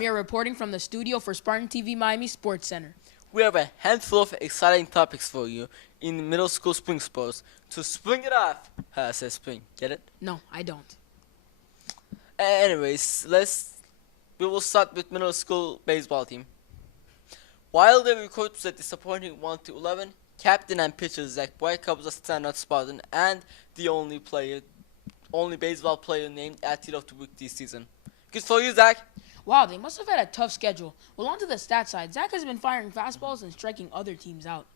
Emir reporting from the studio for SpartanTVMiami Sportscenter. We have a handful of exciting topics for you in middle school spring sports. To spring it off, says spring. Get it? No, I don't. Anyways, we will start with middle school baseball team. While the record was a disappointing 1-11, captain and pitcher Zach Boyka was a standout Spartan and the only baseball player named Athlete of the Week this season. Good for you, Zach. Wow, they must have had a tough schedule. Well, on to the stat side. Zach has been firing fastballs and striking other teams out.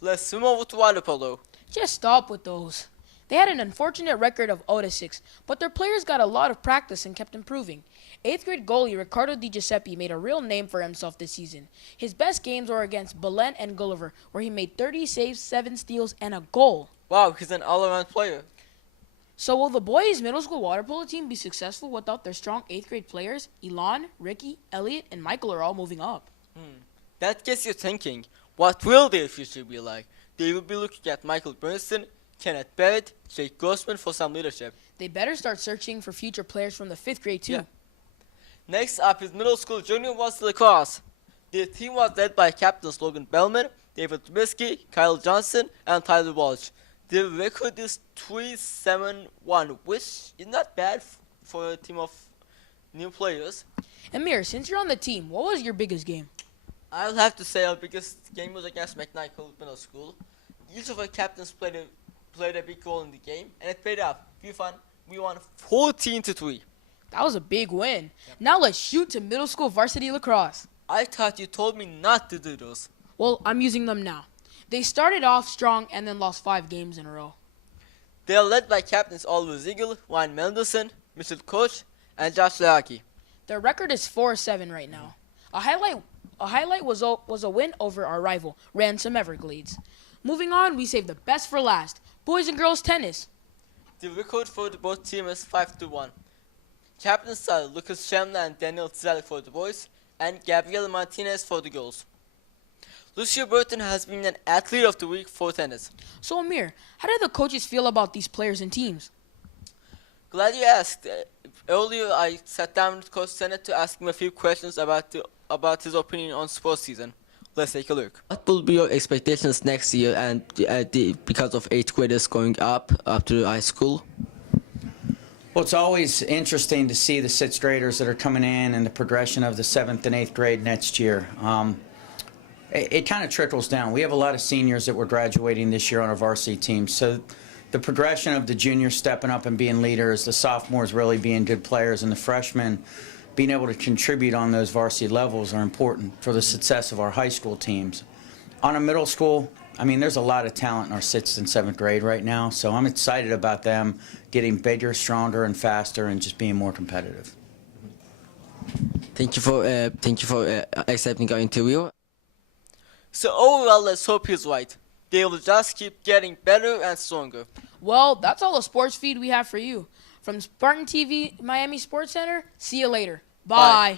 Let's swim over to water polo. Just stop with those. They had an unfortunate record of 0-6, but their players got a lot of practice and kept improving. 8th grade goalie Ricardo Di Giuseppe made a real name for himself this season. His best games were against Belen and Gulliver, where he made 30 saves, 7 steals, and a goal. Wow, he's an all-around player. So will the boys' middle school water polo team be successful without their strong 8th grade players? Elon, Ricky, Elliot, and Michael are all moving up. That gets you thinking, what will their future be like? They will be looking at Michael Bernstein, Kenneth Barrett, Jake Grossman for some leadership. They better start searching for future players from the 5th grade too. Yeah. Next up is middle school junior varsity lacrosse. Their team was led by captains Logan Bellman, David Trubisky, Kyle Johnson, and Tyler Walsh. Their record is 3-7-1, which is not bad for a team of new players. Emir, since you're on the team, what was your biggest game? I'll have to say our biggest game was against McNichol Middle School. Each of our captains played a big role in the game, and it paid off. We won 14-3. That was a big win. Yep. Now let's shoot to middle school varsity lacrosse. I thought you told me not to do those. Well, I'm using them now. They started off strong and then lost 5 games in a row. They are led by captains Oliver Ziegel, Ryan Mendelson, Mitchell Koch, and Josh Leaki. Their record is 4-7 right now. A highlight was a win over our rival, Ransom Everglades. Moving on, we save the best for last. Boys and girls tennis. The record for the both teams is 5-1. Captains are Lucas Shamla and Daniel Tzalik for the boys, and Gabriel Martinez for the girls. Lucia Burton has been an athlete of the week for tennis. So Amir, how did the coaches feel about these players and teams? Glad you asked. Earlier I sat down with Coach Sennett to ask him a few questions about his opinion on sports season. Let's take a look. What will be your expectations next year and because of 8th graders going up to high school? Well, it's always interesting to see the 6th graders that are coming in and the progression of the 7th and 8th grade next year. It kind of trickles down. We have a lot of seniors that were graduating this year on our varsity team. So the progression of the juniors stepping up and being leaders, the sophomores really being good players, and the freshmen being able to contribute on those varsity levels are important for the success of our high school teams. On a middle school, I mean, there's a lot of talent in our 6th and 7th grade right now, so I'm excited about them getting bigger, stronger, and faster, and just being more competitive. Thank you for accepting our interview. So overall, let's hope he's right. They will just keep getting better and stronger. Well, that's all the sports feed we have for you. From Spartan TV Miami Sports Center, see you later. Bye.